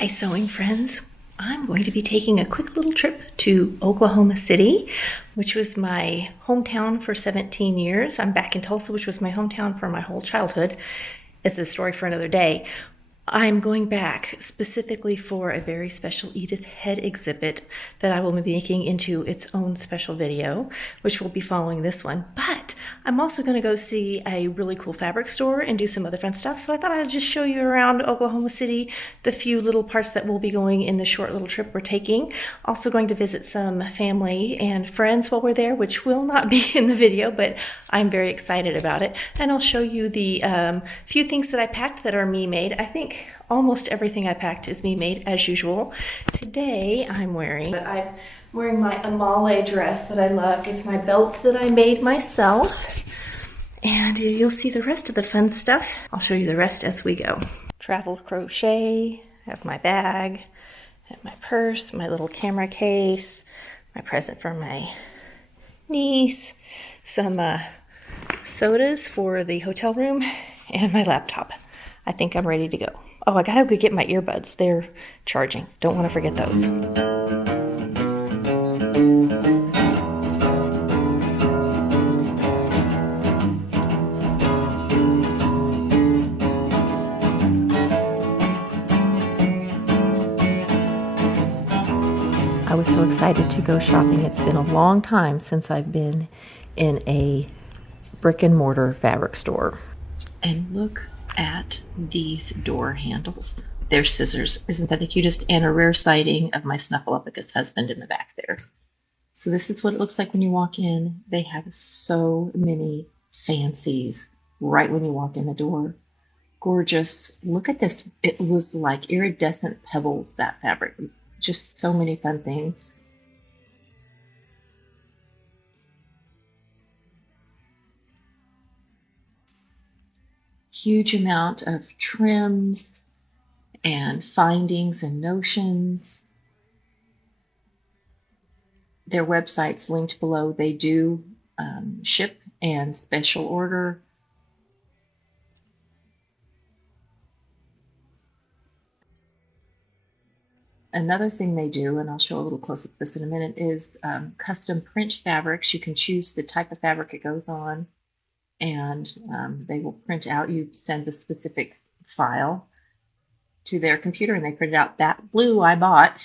Hi, sewing friends. I'm going to be taking a quick little trip to Oklahoma City, which was my hometown for 17 years. I'm back in Tulsa, which was my hometown for my whole childhood. It's a story for another day. I'm going back specifically for a very special Edith Head exhibit that I will be making into its own special video, which will be following this one. But I'm also going to go see a really cool fabric store and do some other fun stuff. So I thought I'd just show you around Oklahoma City, the few little parts that we'll be going in the short little trip we're taking. Also going to visit some family and friends while we're there, which will not be in the video, but I'm very excited about it. And I'll show you the few things that I packed that are me made. I think almost everything I packed is me made as usual. Today I'm wearing my Amale dress that I love. It's my belt that I made myself. And you'll see the rest of the fun stuff. I'll show you the rest as we go. Travel crochet, I have my bag, I have my purse, my little camera case, my present for my niece, some sodas for the hotel room, and my laptop. I think I'm ready to go. Oh, I gotta go get my earbuds. They're charging. Don't want to forget those. I was so excited to go shopping. It's been a long time since I've been in a brick and mortar fabric store. And look at these door handles. They're scissors. Isn't that the cutest? And a rare sighting of my Snuffleupagus husband in the back there. So this is what it looks like when you walk in. They have so many fancies right when you walk in the door. Gorgeous. Look at this. It was like iridescent pebbles, that fabric. Just so many fun things. Huge amount of trims and findings and notions. Their website's linked below. They do ship and special order. Another thing they do, and I'll show a little close up of this in a minute, is custom print fabrics. You can choose the type of fabric it goes on, and they will print out. You send the specific file to their computer, and they print out that blue I bought.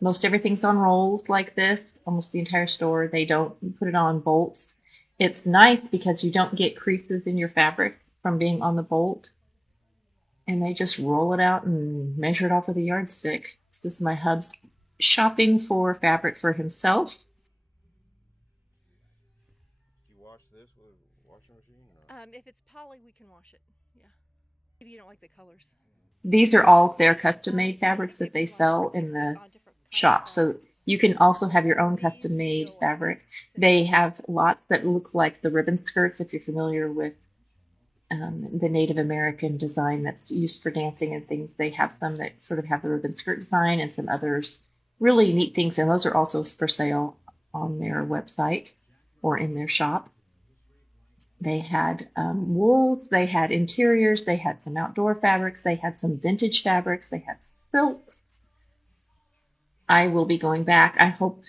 Most everything's on rolls like this, almost the entire store. They don't put it on bolts. It's nice because you don't get creases in your fabric from being on the bolt. And they just roll it out and measure it off with a yardstick. This is my hub's shopping for fabric for himself. You wash this with a washing machine? If it's poly, we can wash it. Yeah. Maybe you don't like the colors. These are all their custom-made fabrics that they sell in the shop. So you can also have your own custom-made fabric. They have lots that look like the ribbon skirts, if you're familiar with the Native American design that's used for dancing and things. They have some that sort of have the ribbon skirt design and some others really neat things. And those are also for sale on their website or in their shop. They had wools, they had interiors, they had some outdoor fabrics, they had some vintage fabrics, they had silks. I will be going back. I hope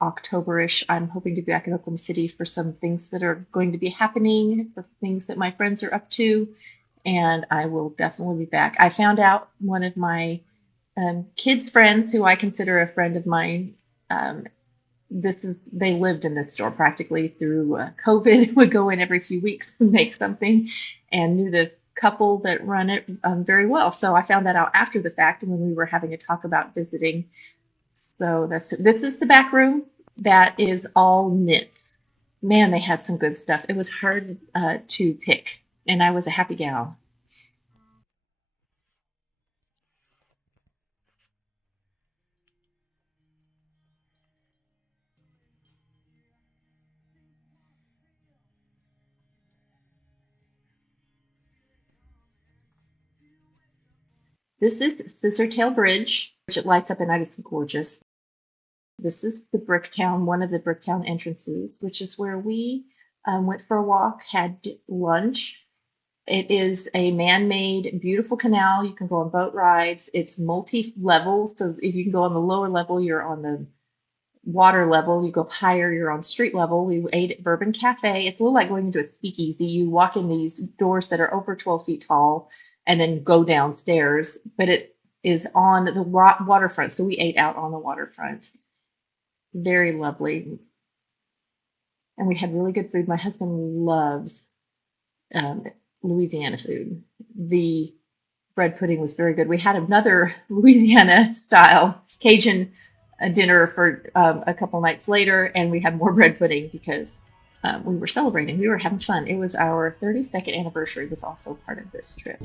October-ish. I'm hoping to be back in Oklahoma City for some things that are going to be happening, for things that my friends are up to, and I will definitely be back. I found out one of my kids' friends, who I consider a friend of mine, they lived in this store practically through COVID, would go in every few weeks and make something, and knew the couple that run it very well. So I found that out after the fact when we were having a talk about visiting. So this is the back room. That is all knits. Man, they had some good stuff. It was hard to pick, and I was a happy gal. This is Scissortail Bridge, which it lights up at night. It's gorgeous. This is the Bricktown, one of the Bricktown entrances, which is where we went for a walk, had lunch, It is a man-made, beautiful canal. You can go on boat rides. It's multi-level, so if you can go on the lower level, you're on the water level. You go up higher, you're on street level. We ate at Bourbon Cafe. It's a little like going into a speakeasy. You walk in these doors that are over 12 feet tall and then go downstairs, but it is on the waterfront. So we ate out on the waterfront. Very lovely. And we had really good food. My husband loves Louisiana food. The bread pudding was very good. We had another Louisiana style Cajun dinner for a couple nights later, and we had more bread pudding because we were celebrating. We were having fun. It was our 32nd anniversary was also part of this trip.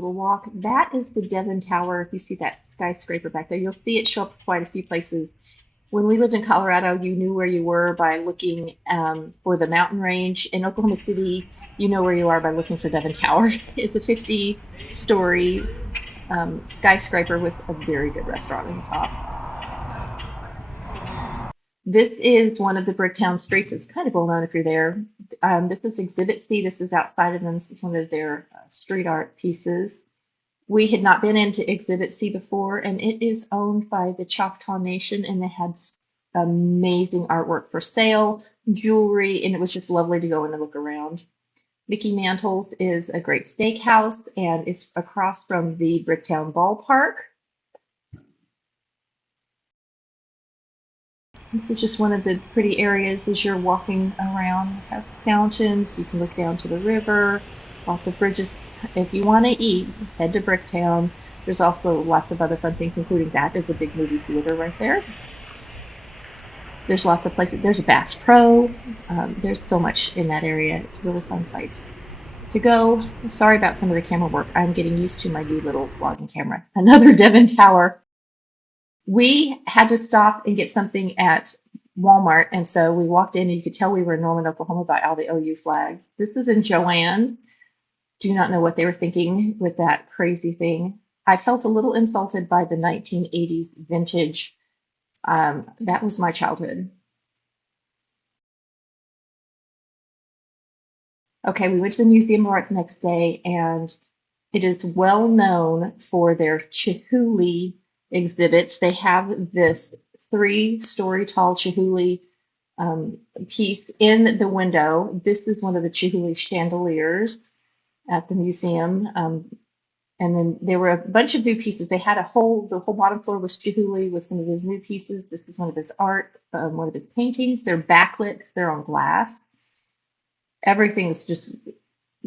Walk. That is the Devon Tower. If you see that skyscraper back there, you'll see it show up quite a few places. When we lived in Colorado, you knew where you were by looking for the mountain range. In Oklahoma City, you know where you are by looking for Devon Tower. It's a 50-story skyscraper with a very good restaurant on the top. This is one of the Bricktown streets. It's kind of well known if you're there. This is Exhibit C. This is outside of them. This is one of their street art pieces. We had not been into Exhibit C before, and it is owned by the Choctaw Nation, and they had amazing artwork for sale, jewelry, and it was just lovely to go in and look around. Mickey Mantle's is a great steakhouse, and it's across from the Bricktown Ballpark. This is just one of the pretty areas as you're walking around. You have fountains, you can look down to the river, lots of bridges. If you want to eat, head to Bricktown. There's also lots of other fun things, including that is a big movie theater right there. There's lots of places. There's a Bass Pro. There's so much in that area. It's a really fun place to go. Sorry about some of the camera work. I'm getting used to my new little vlogging camera. Another Devon Tower. We had to stop and get something at Walmart, and so we walked in, and you could tell we were in Norman, Oklahoma by all the OU flags. This is in Joann's. Do not know what they were thinking with that crazy thing. I felt a little insulted by the 1980s vintage. That was my childhood. Okay, we went to the Museum of Art the next day, and it is well known for their Chihuly exhibits. They have this 3-story tall Chihuly piece in the window. This is one of the Chihuly chandeliers at the museum. And then there were a bunch of new pieces. They had the whole bottom floor was Chihuly with some of his new pieces. This is one of his art, one of his paintings. They're backlit, they're on glass. Everything's just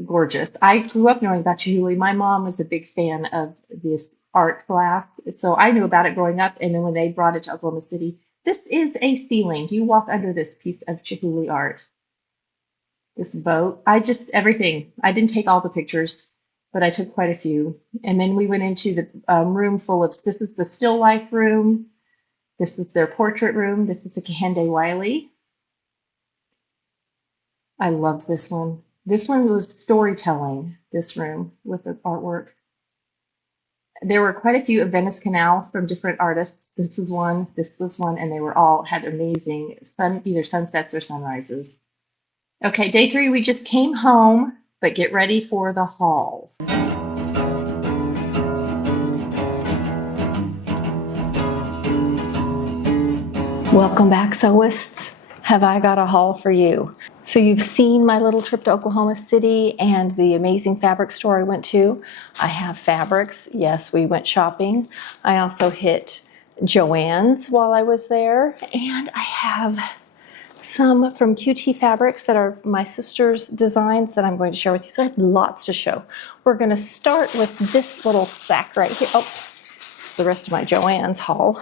gorgeous. I grew up knowing about Chihuly. My mom was a big fan of this art glass, so I knew about it growing up, and then when they brought it to Oklahoma City, this is a ceiling. You walk under this piece of Chihuly art. This boat, everything. I didn't take all the pictures, but I took quite a few. And then we went into the room full of, this is the still life room. This is their portrait room. This is a Kehinde Wiley. I loved this one. This one was storytelling, this room with the artwork. There were quite a few of Venice Canal from different artists. This was one, and they were all had amazing either sunsets or sunrises. Okay, day 3, we just came home, but get ready for the haul. Welcome back, sewists. Have I got a haul for you? So you've seen my little trip to Oklahoma City and the amazing fabric store I went to. I have fabrics. Yes, we went shopping. I also hit Joann's while I was there. And I have some from QT Fabrics that are my sister's designs that I'm going to share with you. So I have lots to show. We're going to start with this little sack right here. Oh, it's the rest of my Joann's haul.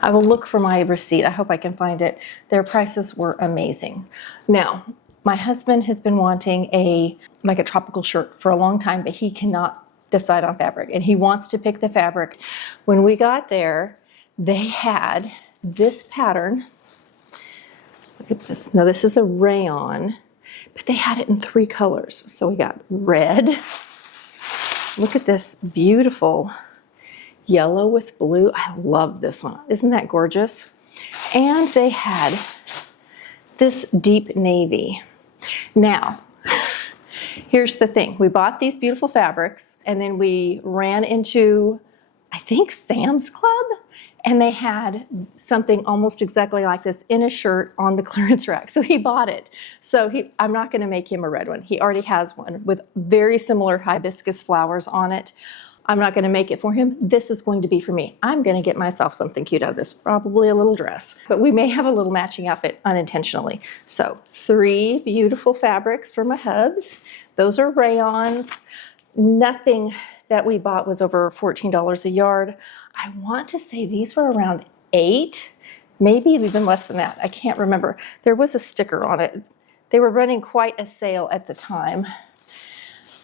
I will look for my receipt. I hope I can find it. Their prices were amazing. Now, my husband has been wanting a tropical shirt for a long time, but he cannot decide on fabric, and he wants to pick the fabric. When we got there, they had this pattern. Look at this. Now this is a rayon, but they had it in 3 colors. So we got red. Look at this beautiful yellow with blue. I love this one. Isn't that gorgeous? And they had this deep navy. Now, here's the thing. We bought these beautiful fabrics and then we ran into, I think, Sam's Club, and they had something almost exactly like this in a shirt on the clearance rack. So he bought it. So I'm not going to make him a red one. He already has one with very similar hibiscus flowers on it. I'm not going to make it for him. This is going to be for me. I'm going to get myself something cute out of this, probably a little dress. But we may have a little matching outfit unintentionally. So 3 beautiful fabrics for my hubs. Those are rayons. Nothing that we bought was over $14 a yard. I want to say these were around $8, maybe even less than that. I can't remember. There was a sticker on it. They were running quite a sale at the time.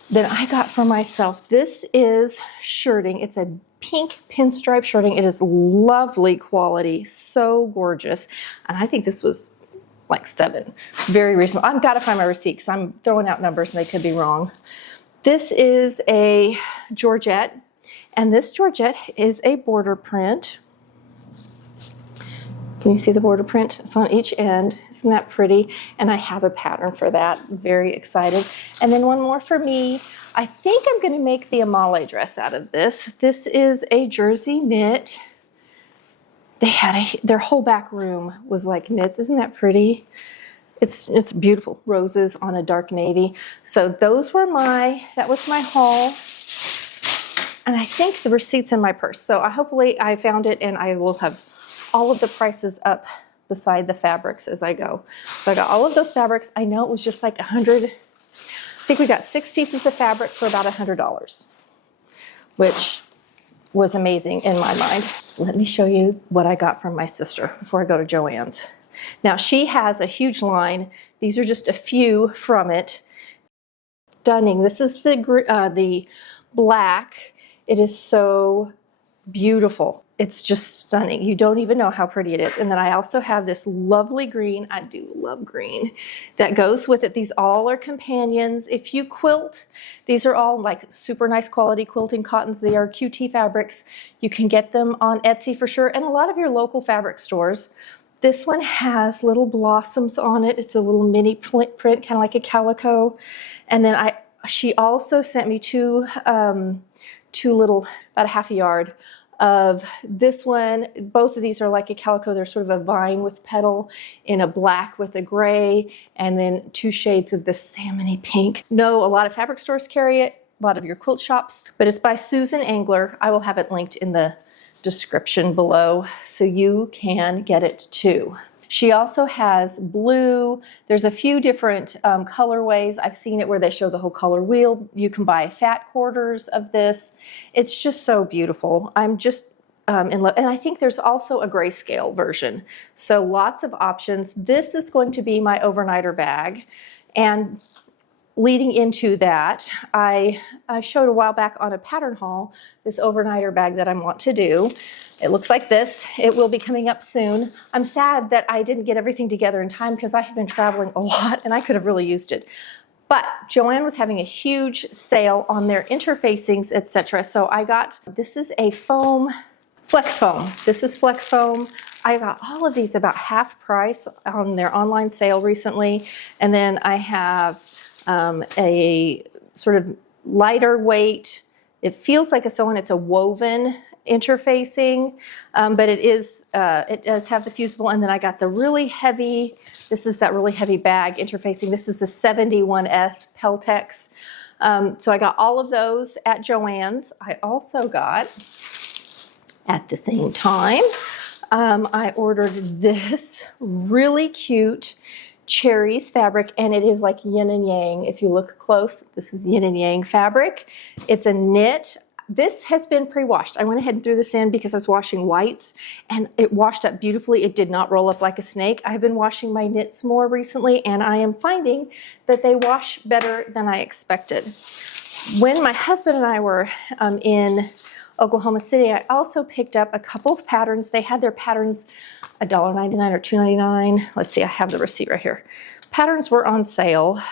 Then I got for myself, this is shirting. It's a pink pinstripe shirting. It is lovely quality, so gorgeous. And I think this was like $7, very reasonable. I've got to find my receipt because I'm throwing out numbers and they could be wrong. This is a Georgette, and this Georgette is a border print. Can you see the border print? It's on each end. Isn't that pretty? And I have a pattern for that. Very excited. And then one more for me. I think I'm going to make the Amale dress out of this. This is a jersey knit. They had their whole back room was like knits. Isn't that pretty? It's beautiful. Roses on a dark navy. So those were that was my haul. And I think the receipt's in my purse. So hopefully I found it, and I will have all of the prices up beside the fabrics as I go. So I got all of those fabrics. I know it was just like $100. I think we got 6 pieces of fabric for about $100, which was amazing in my mind. Let me show you what I got from my sister before I go to Joann's. Now she has a huge line. These are just a few from it. Stunning. This is the black. It is so beautiful. It's just stunning. You don't even know how pretty it is. And then I also have this lovely green. I do love green. That goes with it. These all are companions. If you quilt, these are all like super nice quality quilting cottons. They are QT fabrics. You can get them on Etsy for sure, and a lot of your local fabric stores. This one has little blossoms on it. It's a little mini print, kind of like a calico. And then she also sent me two little, about a half a yard of this one. Both of these are like a calico. They're sort of a vine with petal in a black with a gray, and then 2 shades of this salmony pink. No, a lot of fabric stores carry it, a lot of your quilt shops, but it's by Suzan Engler. I will have it linked in the description below so you can get it too. She also has blue. There's a few different colorways. I've seen it where they show the whole color wheel. You can buy fat quarters of this. It's just so beautiful. I'm just in love. And I think there's also a grayscale version. So lots of options. This is going to be my overnighter bag. And leading into that, I showed a while back on a pattern haul this overnighter bag that I want to do. It looks like this. It will be coming up soon. I'm sad that I didn't get everything together in time because I have been traveling a lot and I could have really used it. But Joann was having a huge sale on their interfacings, etc. So I got, this is a foam, flex foam. This is flex foam. I got all of these about half price on their online sale recently. And then I have a sort of lighter weight. It feels like a sew-in. It's a woven interfacing, but it does have the fusible. And then I got the really heavy, this is that really heavy bag interfacing. This is the 71F Peltex. So I got all of those at Joann's. I also got, at the same time, I ordered this really cute cherries fabric, and it is like yin and yang. If you look close, this is yin and yang fabric. It's a knit. This has been pre-washed. I went ahead and threw this in because I was washing whites, and it washed up beautifully. It did not roll up like a snake. I've been washing my knits more recently, and I am finding that they wash better than I expected. When my husband and I were in Oklahoma City, I also picked up a couple of patterns. They had their patterns $1.99 or $2.99. Let's see, I have the receipt right here. Patterns were on sale,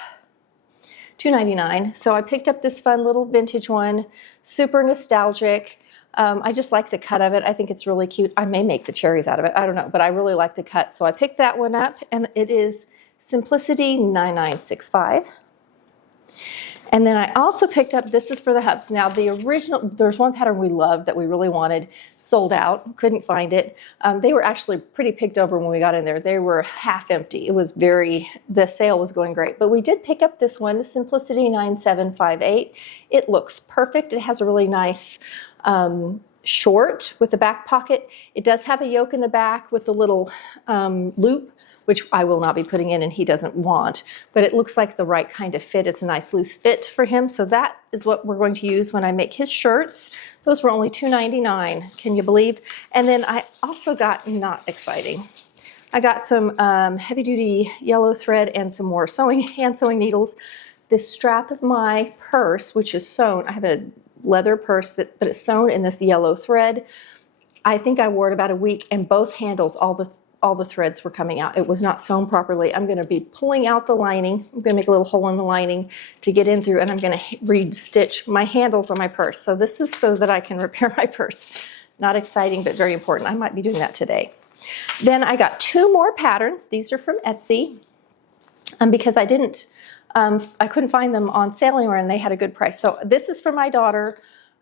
$2.99. So I picked up this fun little vintage one, super nostalgic. I just like the cut of it. I think it's really cute. I may make the cherries out of it. I don't know, but I really like the cut. So I picked that one up, and it is Simplicity 9965. And then I also picked up, this is for the hubs. Now the original, there's one pattern we loved that we really wanted, sold out, couldn't find it. They were actually pretty picked over when we got in there. They were half empty. It was the sale was going great. But we did pick up this one, the Simplicity 9758. It looks perfect. It has a really nice short with a back pocket. It does have a yoke in the back with the little loop, which I will not be putting in and he doesn't want, but it looks like the right kind of fit. It's a nice loose fit for him. So that is what we're going to use when I make his shirts. Those were only $2.99, can you believe? And then I also got, not exciting, I got some heavy duty yellow thread and some more hand sewing needles. This strap of my purse, which is sewn, I have a leather purse, but it's sewn in this yellow thread. I think I wore it about a week, and both handles, all the threads were coming out. It was not sewn properly. I'm going to be pulling out the lining. I'm going to make a little hole in the lining to get in through, and I'm going to re-stitch my handles on my purse. So this is so that I can repair my purse. Not exciting, but very important. I might be doing that today. Then I got two more patterns. These are from Etsy, because I couldn't find them on sale anywhere, and they had a good price. So this is for my daughter.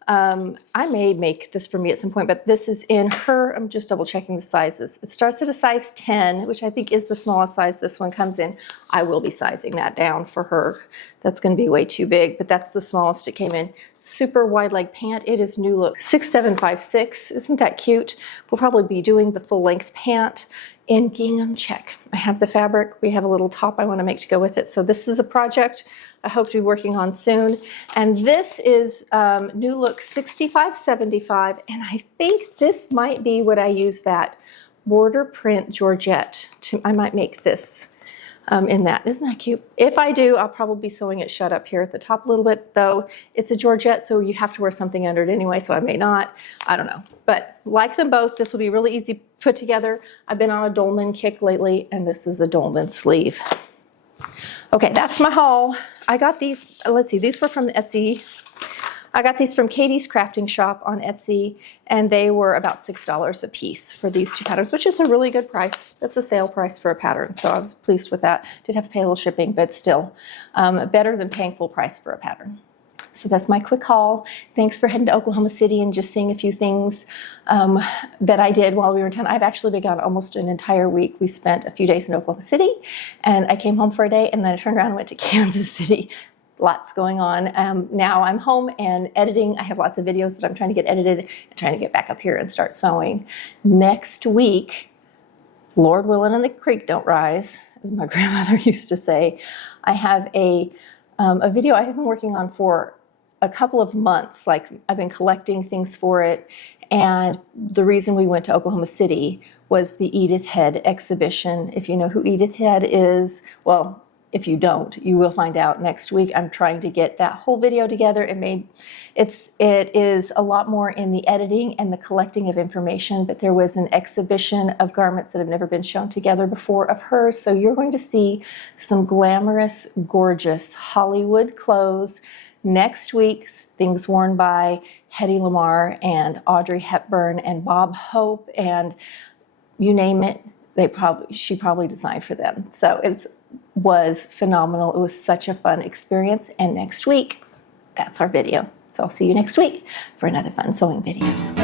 I may make this for me at some point, but this is in her, I'm just double checking the sizes. It starts at a size 10, which I think is the smallest size this one comes in. I will be sizing that down for her. That's going to be way too big, but that's the smallest it came in. Super wide leg pant. It is new look 6756. Isn't that cute? We'll probably be doing the full length pant in gingham check. I have the fabric. We have a little top I want to make to go with it. So this is a project I hope to be working on soon. And this is new look 6575. And I think this might be what I use that border print Georgette to. I might make this in that. Isn't that cute? If I do, I'll probably be sewing it shut up here at the top a little bit, though it's a Georgette, so you have to wear something under it anyway, so I may not. I don't know. But like them both, this will be really easy put together. I've been on a dolman kick lately, and this is a dolman sleeve. Okay, that's my haul. I got these, let's see, these were from Etsy. I got these from Katie's Crafting Shop on Etsy, and they were about $6 a piece for these two patterns, which is a really good price. That's a sale price for a pattern, so I was pleased with that. Did have to pay a little shipping, but still better than paying full price for a pattern. So that's my quick haul. Thanks for heading to Oklahoma City and just seeing a few things that I did while we were in town. I've actually been gone almost an entire week. We spent a few days in Oklahoma City, and I came home for a day, and then I turned around and went to Kansas City. Lots going on. Now I'm home and editing. I have lots of videos that I'm trying to get edited and trying to get back up here and start sewing. Next week, Lord willing and the creek don't rise, as my grandmother used to say, I have a video I have been working on for a couple of months. Like, I've been collecting things for it, and the reason we went to Oklahoma City was the Edith Head exhibition. If you know who Edith Head is, well, if you don't, you will find out next week. I'm trying to get that whole video together. It is a lot more in the editing and the collecting of information, but there was an exhibition of garments that have never been shown together before of hers. So you're going to see some glamorous, gorgeous Hollywood clothes next week, things worn by Hedy Lamarr and Audrey Hepburn and Bob Hope, and you name it, she probably designed for them. So it was phenomenal. It was such a fun experience. And next week, that's our video. So I'll see you next week for another fun sewing video.